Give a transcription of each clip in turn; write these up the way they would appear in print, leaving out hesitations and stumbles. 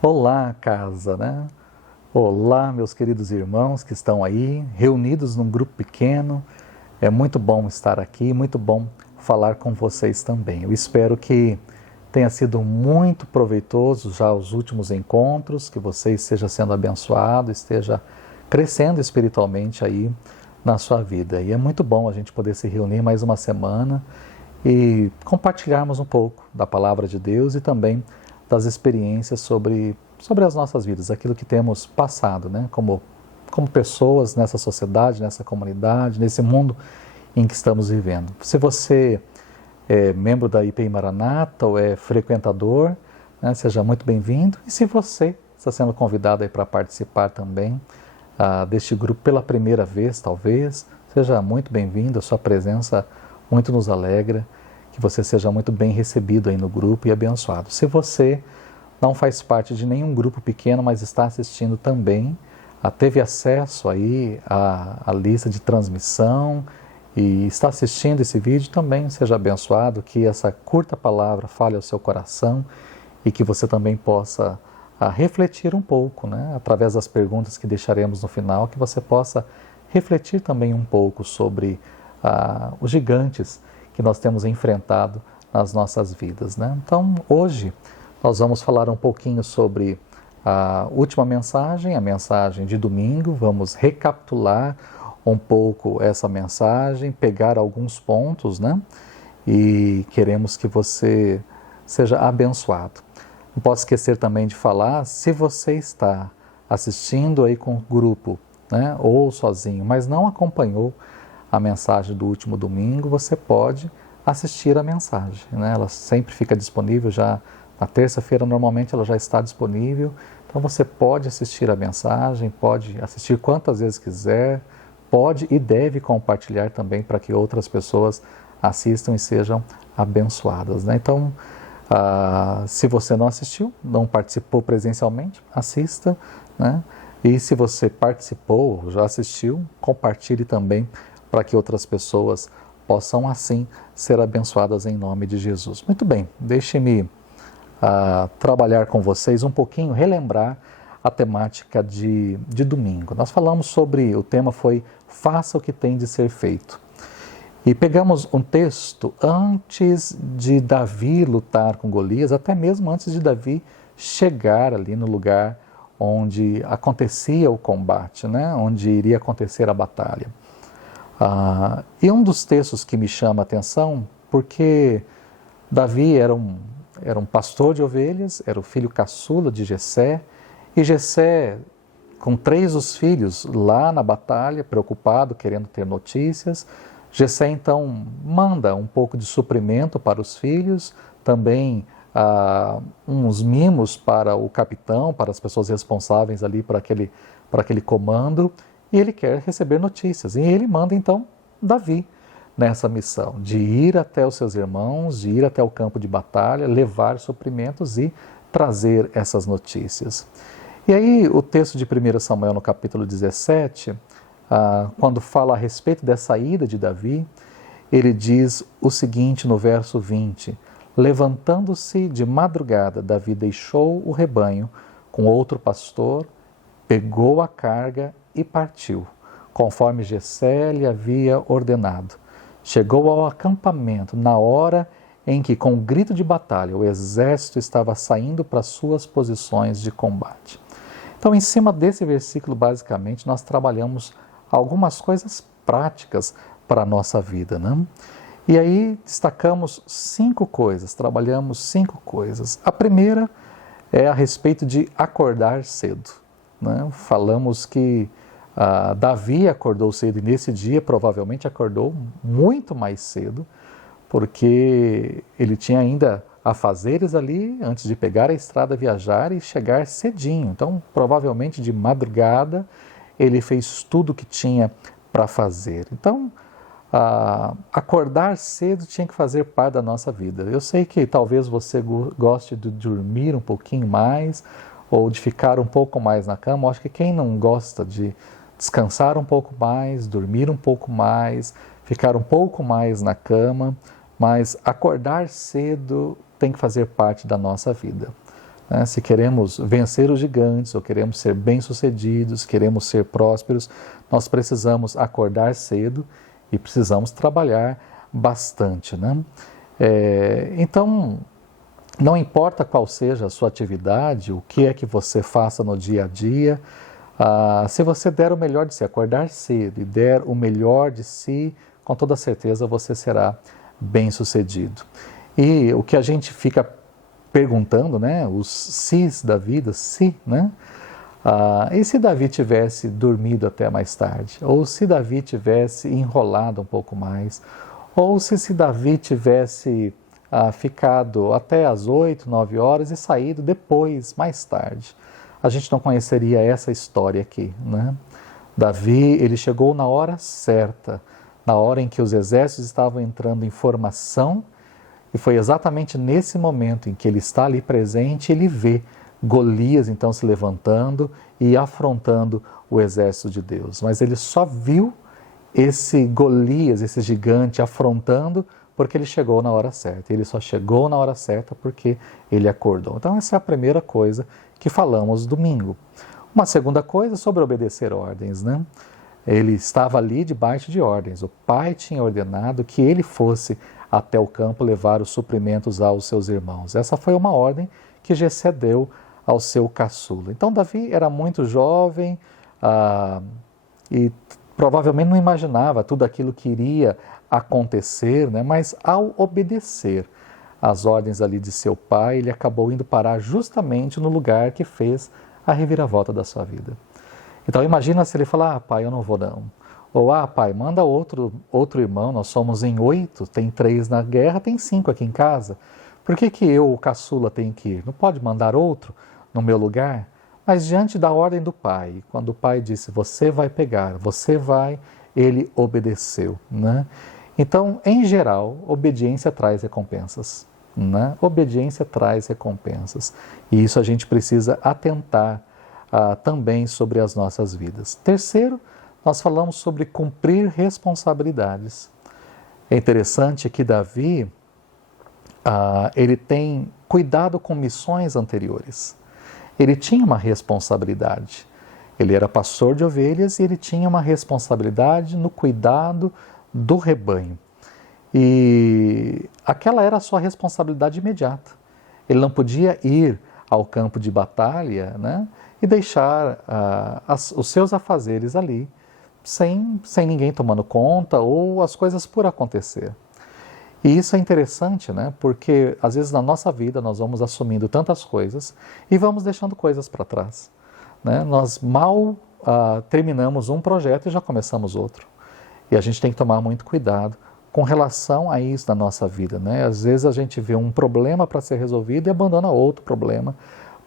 Olá, casa, né? Olá, meus queridos irmãos que estão aí, reunidos num grupo pequeno. É muito bom estar aqui, muito bom falar com vocês também. Eu espero que tenha sido muito proveitoso já os últimos encontros, que você esteja sendo abençoado, esteja crescendo espiritualmente aí na sua vida. E é muito bom a gente poder se reunir mais uma semana e compartilharmos um pouco da palavra de Deus e também das experiências sobre as nossas vidas, aquilo que temos passado, né? Como pessoas nessa sociedade, nessa comunidade, nesse mundo em que estamos vivendo. Se você é membro da IPI Maranata ou é frequentador, né, seja muito bem-vindo. E se você está sendo convidado para participar também deste grupo pela primeira vez, talvez, seja muito bem-vindo, a sua presença muito nos alegra, que você seja muito bem recebido aí no grupo e abençoado. Se você não faz parte de nenhum grupo pequeno, mas está assistindo também, teve acesso aí à lista de transmissão e está assistindo esse vídeo, também seja abençoado, que essa curta palavra fale ao seu coração e que você também possa refletir um pouco, né, através das perguntas que deixaremos no final, que você possa refletir também um pouco sobre os gigantes que nós temos enfrentado nas nossas vidas, né? Então, hoje nós vamos falar um pouquinho sobre a última mensagem, a mensagem de domingo. Vamos recapitular um pouco essa mensagem, pegar alguns pontos, né? E queremos que você seja abençoado. Não posso esquecer também de falar, se você está assistindo aí com o grupo, né, ou sozinho, mas não acompanhou a mensagem do último domingo, você pode assistir a mensagem, né? Ela sempre fica disponível já na terça-feira, normalmente ela já está disponível, então você pode assistir a mensagem, pode assistir quantas vezes quiser, pode e deve compartilhar também para que outras pessoas assistam e sejam abençoadas, né? Então, se você não assistiu, não participou presencialmente, assista, né? E se você participou, já assistiu, compartilhe também para que outras pessoas possam assim ser abençoadas em nome de Jesus. Muito bem, deixe-me trabalhar com vocês um pouquinho, relembrar a temática de domingo. Nós falamos sobre, o tema foi faça o que tem de ser feito. E pegamos um texto antes de Davi lutar com Golias, até mesmo antes de Davi chegar ali no lugar onde acontecia o combate, né? Onde iria acontecer a batalha. E um dos textos que me chama a atenção, porque Davi era um pastor de ovelhas, era o filho caçula de Jessé, e Jessé, com 3 dos filhos lá na batalha, preocupado, querendo ter notícias, Jessé então manda um pouco de suprimento para os filhos, também uns mimos para o capitão, para as pessoas responsáveis ali por aquele comando, e ele quer receber notícias. E ele manda então Davi nessa missão, de ir até os seus irmãos, de ir até o campo de batalha, levar suprimentos e trazer essas notícias. E aí o texto de 1 Samuel no capítulo 17, quando fala a respeito dessa ida de Davi, ele diz o seguinte no verso 20: levantando-se de madrugada, Davi deixou o rebanho com outro pastor, pegou a carga e partiu, conforme Jessé lhe havia ordenado. Chegou ao acampamento na hora em que, com um grito de batalha, o exército estava saindo para suas posições de combate. Então, em cima desse versículo, basicamente, nós trabalhamos algumas coisas práticas para a nossa vida, né? E aí destacamos 5 coisas, trabalhamos 5 coisas. A primeira é a respeito de acordar cedo, né? Falamos que Davi acordou cedo e nesse dia provavelmente acordou muito mais cedo, porque ele tinha ainda afazeres ali antes de pegar a estrada, viajar e chegar cedinho. Então, provavelmente de madrugada, ele fez tudo o que tinha para fazer. Então, acordar cedo tinha que fazer parte da nossa vida. Eu sei que talvez você goste de dormir um pouquinho mais ou de ficar um pouco mais na cama. Eu acho que quem não gosta de descansar um pouco mais, dormir um pouco mais, ficar um pouco mais na cama, mas acordar cedo tem que fazer parte da nossa vida. né? Se queremos vencer os gigantes, ou queremos ser bem-sucedidos, queremos ser prósperos, nós precisamos acordar cedo e precisamos trabalhar bastante, né? Então, não importa qual seja a sua atividade, o que é que você faça no dia a dia, se você der o melhor de si, acordar cedo e der o melhor de si, com toda certeza você será bem-sucedido. E o que a gente fica perguntando, né, os sis da vida, se, né? E se Davi tivesse dormido até mais tarde? Ou se Davi tivesse enrolado um pouco mais? Ou se Davi tivesse ficado até as 8, 9 horas e saído depois, mais tarde? A gente não conheceria essa história aqui, né? Davi, ele chegou na hora certa, na hora em que os exércitos estavam entrando em formação, e foi exatamente nesse momento em que ele está ali presente, ele vê Golias então se levantando e afrontando o exército de Deus. Mas ele só viu esse Golias, esse gigante afrontando porque ele chegou na hora certa. Ele só chegou na hora certa porque ele acordou. Então essa é a primeira coisa que falamos domingo. Uma segunda coisa sobre obedecer ordens, né? Ele estava ali debaixo de ordens. O pai tinha ordenado que ele fosse até o campo levar os suprimentos aos seus irmãos. Essa foi uma ordem que Jessé deu ao seu caçula. Então Davi era muito jovem e provavelmente não imaginava tudo aquilo que iria acontecer, né? Mas ao obedecer às ordens ali de seu pai, ele acabou indo parar justamente no lugar que fez a reviravolta da sua vida. Então imagina se ele falar, pai, eu não vou não. Ou, pai, manda outro irmão, nós somos em 8, tem 3 na guerra, tem 5 aqui em casa. Por que eu, o caçula, tenho que ir? Não pode mandar outro no meu lugar? Mas diante da ordem do pai, quando o pai disse, você vai pegar, você vai, ele obedeceu, né? Então, em geral, obediência traz recompensas, né? Obediência traz recompensas. E isso a gente precisa atentar também sobre as nossas vidas. Terceiro, nós falamos sobre cumprir responsabilidades. É interessante que Davi, ele tem cuidado com missões anteriores. Ele tinha uma responsabilidade. Ele era pastor de ovelhas e ele tinha uma responsabilidade no cuidado do rebanho. E aquela era a sua responsabilidade imediata. Ele não podia ir ao campo de batalha, né, e deixar os seus afazeres ali, sem ninguém tomando conta ou as coisas por acontecer. E isso é interessante, né? Porque às vezes na nossa vida nós vamos assumindo tantas coisas e vamos deixando coisas para trás, né? Nós mal terminamos um projeto e já começamos outro. E a gente tem que tomar muito cuidado com relação a isso na nossa vida, né? Às vezes a gente vê um problema para ser resolvido e abandona outro problema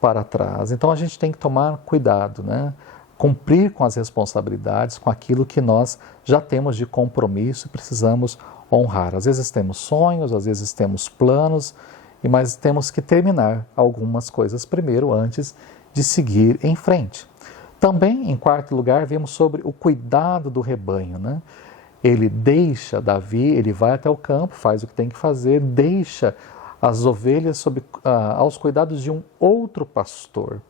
para trás. Então a gente tem que tomar cuidado, né? Cumprir com as responsabilidades, com aquilo que nós já temos de compromisso e precisamos honrar. Às vezes temos sonhos, às vezes temos planos, mas temos que terminar algumas coisas primeiro antes de seguir em frente. Também, em quarto lugar, vimos sobre o cuidado do rebanho, né? Ele deixa Davi, ele vai até o campo, faz o que tem que fazer, deixa as ovelhas aos cuidados de um outro pastor.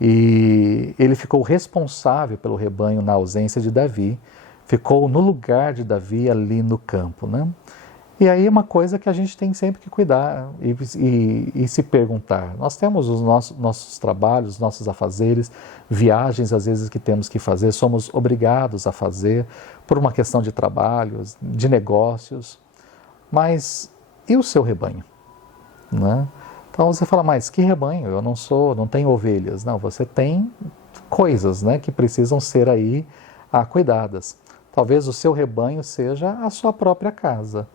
E ele ficou responsável pelo rebanho na ausência de Davi, ficou no lugar de Davi ali no campo, né? E aí é uma coisa que a gente tem sempre que cuidar e se perguntar. Nós temos os nossos trabalhos, nossos afazeres, viagens às vezes que temos que fazer, somos obrigados a fazer por uma questão de trabalhos, de negócios, mas e o seu rebanho, né? Então você fala, mas que rebanho? Eu não tenho ovelhas. Não, você tem coisas, né, que precisam ser aí cuidadas. Talvez o seu rebanho seja a sua própria casa,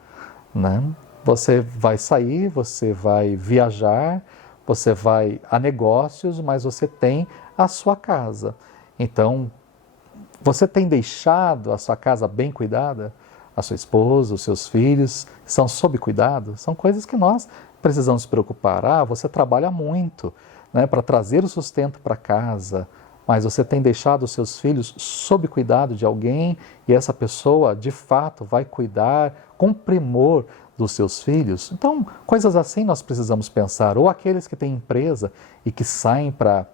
né? Você vai sair, você vai viajar, você vai a negócios, mas você tem a sua casa. Então, você tem deixado a sua casa bem cuidada? A sua esposa, os seus filhos são sob cuidado? São coisas que nós precisamos nos preocupar. Você trabalha muito, né, para trazer o sustento para casa, mas você tem deixado os seus filhos sob cuidado de alguém e essa pessoa, de fato, vai cuidar com primor dos seus filhos. Então, coisas assim nós precisamos pensar. Ou aqueles que têm empresa e que saem para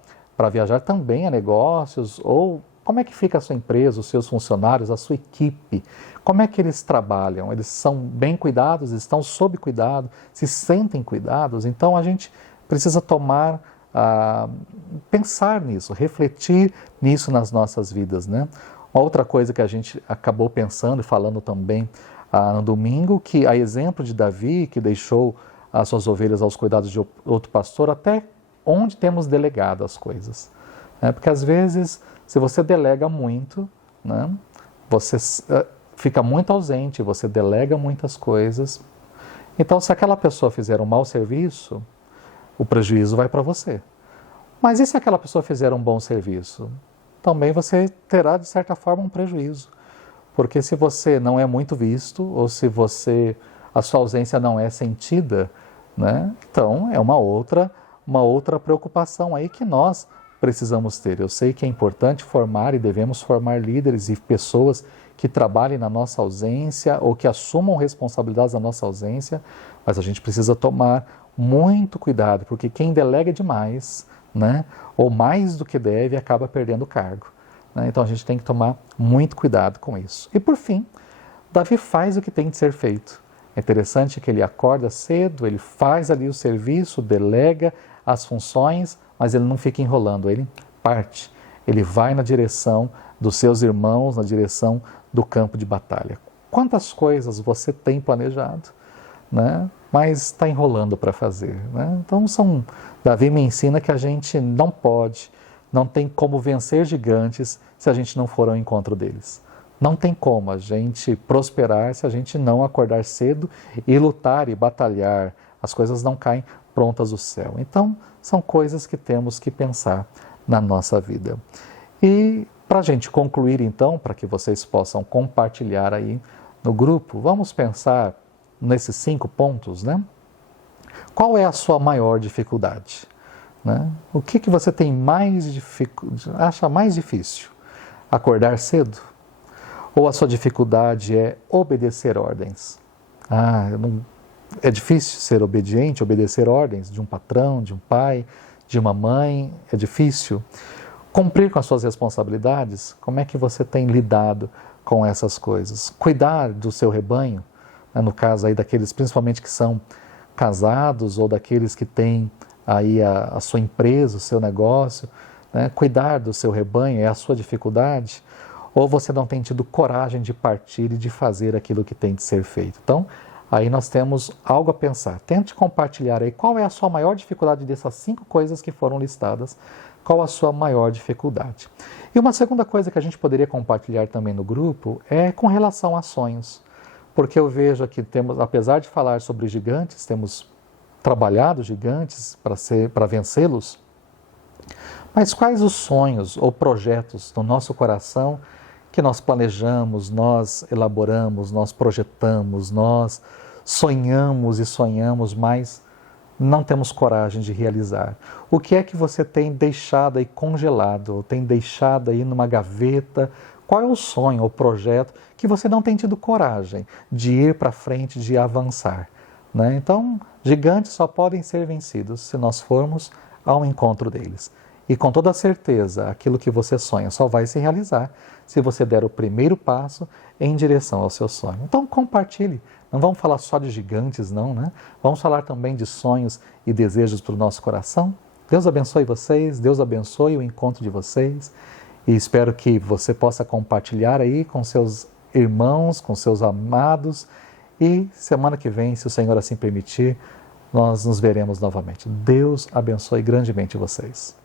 viajar também a negócios, ou como é que fica a sua empresa, os seus funcionários, a sua equipe? Como é que eles trabalham? Eles são bem cuidados, estão sob cuidado, se sentem cuidados? Então, a gente precisa pensar nisso, refletir nisso nas nossas vidas, né? Outra coisa que a gente acabou pensando e falando também no domingo, que a exemplo de Davi, que deixou as suas ovelhas aos cuidados de outro pastor, até onde temos delegado as coisas. Né? Porque às vezes, se você delega muito, né, você fica muito ausente, você delega muitas coisas. Então, se aquela pessoa fizer um mau serviço, o prejuízo vai para você. Mas e se aquela pessoa fizer um bom serviço? Também você terá, de certa forma, um prejuízo. Porque se você não é muito visto, ou se a sua ausência não é sentida, né, então é uma outra preocupação aí que nós precisamos ter. Eu sei que é importante formar e devemos formar líderes e pessoas que trabalhem na nossa ausência ou que assumam responsabilidades na nossa ausência, mas a gente precisa tomar muito cuidado, porque quem delega demais, né, ou mais do que deve, acaba perdendo o cargo. Né? Então a gente tem que tomar muito cuidado com isso. E por fim, Davi faz o que tem de ser feito. É interessante que ele acorda cedo, ele faz ali o serviço, delega as funções, mas ele não fica enrolando, ele parte. Ele vai na direção dos seus irmãos, na direção do campo de batalha. Quantas coisas você tem planejado, né? Mas está enrolando para fazer. Né? Então, Davi me ensina que a gente não tem como vencer gigantes se a gente não for ao encontro deles. Não tem como a gente prosperar se a gente não acordar cedo e lutar e batalhar. As coisas não caem prontas do céu. Então, são coisas que temos que pensar na nossa vida. E para a gente concluir, então, para que vocês possam compartilhar aí no grupo, vamos pensar nesses 5 pontos, né? Qual é a sua maior dificuldade? Né? O que você tem acha mais difícil? Acordar cedo? Ou a sua dificuldade é obedecer ordens? É difícil ser obediente, obedecer ordens de um patrão, de um pai, de uma mãe? É difícil? Cumprir com as suas responsabilidades? Como é que você tem lidado com essas coisas? Cuidar do seu rebanho? No caso aí daqueles principalmente que são casados ou daqueles que têm aí a sua empresa, o seu negócio, né? Cuidar do seu rebanho é a sua dificuldade? Ou você não tem tido coragem de partir e de fazer aquilo que tem de ser feito? Então, aí nós temos algo a pensar. Tente compartilhar aí qual é a sua maior dificuldade dessas 5 coisas que foram listadas. Qual a sua maior dificuldade? E uma segunda coisa que a gente poderia compartilhar também no grupo é com relação a sonhos. Porque eu vejo que temos, apesar de falar sobre gigantes, temos trabalhado gigantes para vencê-los, mas quais os sonhos ou projetos no nosso coração que nós planejamos, nós elaboramos, nós projetamos, nós sonhamos e sonhamos, mas não temos coragem de realizar? O que é que você tem deixado aí congelado, ou tem deixado aí numa gaveta? Qual é o sonho ou projeto que você não tem tido coragem de ir para frente, de avançar? Né? Então, gigantes só podem ser vencidos se nós formos ao encontro deles. E com toda certeza, aquilo que você sonha só vai se realizar se você der o primeiro passo em direção ao seu sonho. Então, compartilhe. Não vamos falar só de gigantes, não, né? Vamos falar também de sonhos e desejos para o nosso coração. Deus abençoe vocês, Deus abençoe o encontro de vocês. E espero que você possa compartilhar aí com seus irmãos, com seus amados. E semana que vem, se o Senhor assim permitir, nós nos veremos novamente. Deus abençoe grandemente vocês.